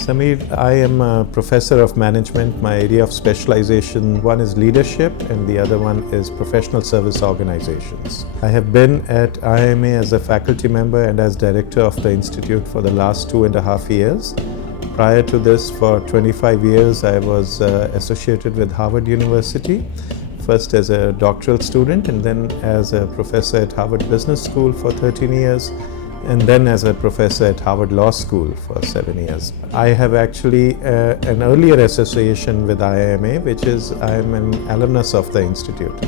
Sameer, I am a professor of management. My area of specialization, one is leadership and the other one is professional service organizations. I have been at IIMA as a faculty member and as director of the institute for the last 2.5 years. Prior to this, for 25 years, I was associated with Harvard University, first as a doctoral student and then as a professor at Harvard Business School for 13 years. And then as a professor at Harvard Law School for 7 years. I have actually an earlier association with IIMA, which is I'm an alumnus of the institute.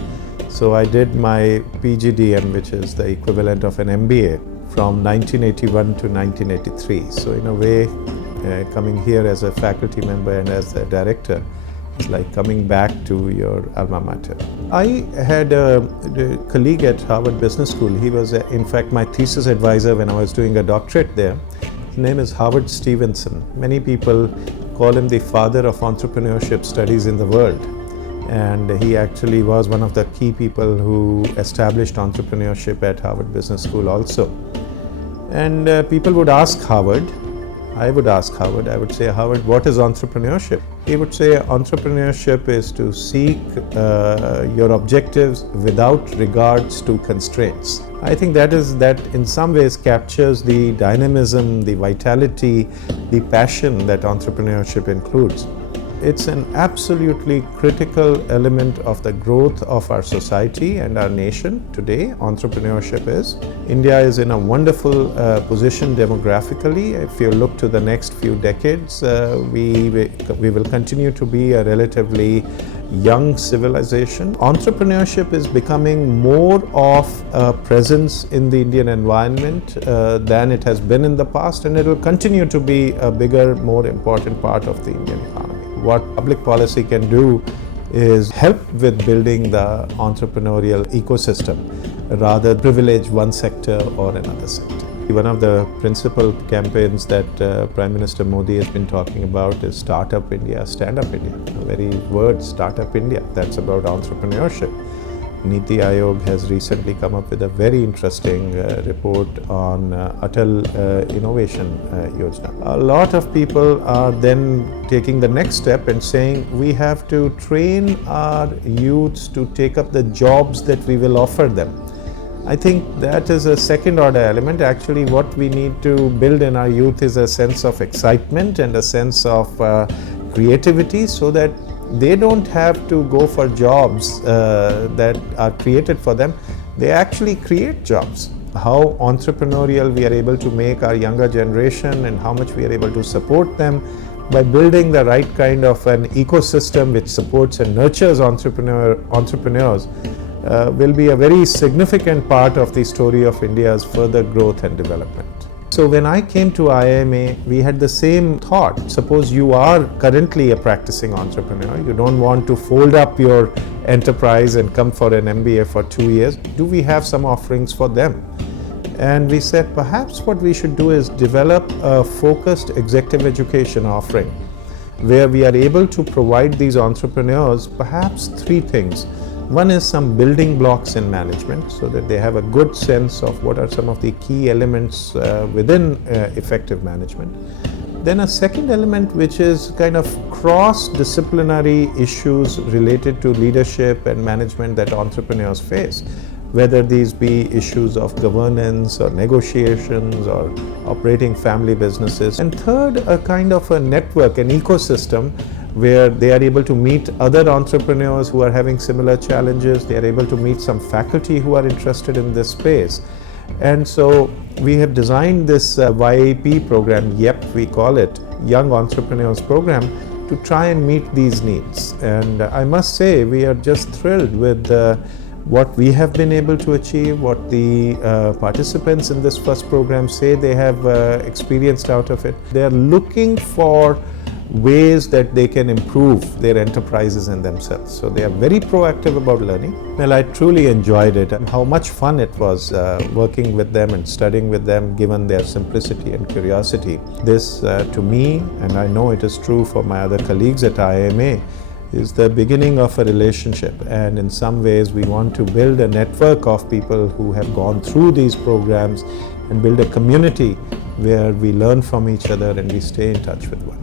So I did my PGDM, which is the equivalent of an MBA, from 1981 to 1983. So in a way, coming here as a faculty member and as a director, it's like coming back to your alma mater. I had a colleague at Harvard Business School. He was, in fact, my thesis advisor when I was doing a doctorate there. His name is Howard Stevenson. Many people call him the father of entrepreneurship studies in the world. And he actually was one of the key people who established entrepreneurship at Harvard Business School also. And people would ask Howard, I would ask Howard, I would say, Howard, what is entrepreneurship? He would say entrepreneurship is to seek your objectives without regards to constraints. I think that in some ways captures the dynamism, the vitality, the passion that entrepreneurship includes. It's an absolutely critical element of the growth of our society and our nation today. Entrepreneurship is. India is in a wonderful position demographically. If you look to the next few decades, we will continue to be a relatively young civilization. Entrepreneurship is becoming more of a presence in the Indian environment than it has been in the past, and it will continue to be a bigger, more important part of the Indian economy. What public policy can do is help with building the entrepreneurial ecosystem rather than privilege one sector or another sector. One of the principal campaigns that Prime Minister Modi has been talking about is Startup India, Stand Up India. The very word Startup India, that's about entrepreneurship. Niti Aayog has recently come up with a very interesting report on Atal Innovation Yojana. A lot of people are then taking the next step and saying we have to train our youths to take up the jobs that we will offer them. I think that is a second order element. Actually, what we need to build in our youth is a sense of excitement and a sense of creativity so that they don't have to go for jobs that are created for them. They actually create jobs. How entrepreneurial we are able to make our younger generation and how much we are able to support them by building the right kind of an ecosystem which supports and nurtures entrepreneurs will be a very significant part of the story of India's further growth and development. So when I came to IIMA, we had the same thought. Suppose you are currently a practicing entrepreneur, you don't want to fold up your enterprise and come for an MBA for 2 years. Do we have some offerings for them? And we said perhaps what we should do is develop a focused executive education offering where we are able to provide these entrepreneurs perhaps 3 things. One is some building blocks in management so that they have a good sense of what are some of the key elements within effective management. Then a second element which is kind of cross-disciplinary issues related to leadership and management that entrepreneurs face, whether these be issues of governance or negotiations or operating family businesses. And third, a kind of a network, an ecosystem where they are able to meet other entrepreneurs who are having similar challenges. They are able to meet some faculty who are interested in this space. And so we have designed this YAP program, YEP we call it, Young Entrepreneurs Program, to try and meet these needs. And I must say we are just thrilled with what we have been able to achieve, what the participants in this first program say they have experienced out of it. They are looking for ways that they can improve their enterprises and themselves. So they are very proactive about learning. Well, I truly enjoyed it and how much fun it was working with them and studying with them given their simplicity and curiosity. This to me, and I know it is true for my other colleagues at IIMA, is the beginning of a relationship, and in some ways we want to build a network of people who have gone through these programs and build a community where we learn from each other and we stay in touch with one another.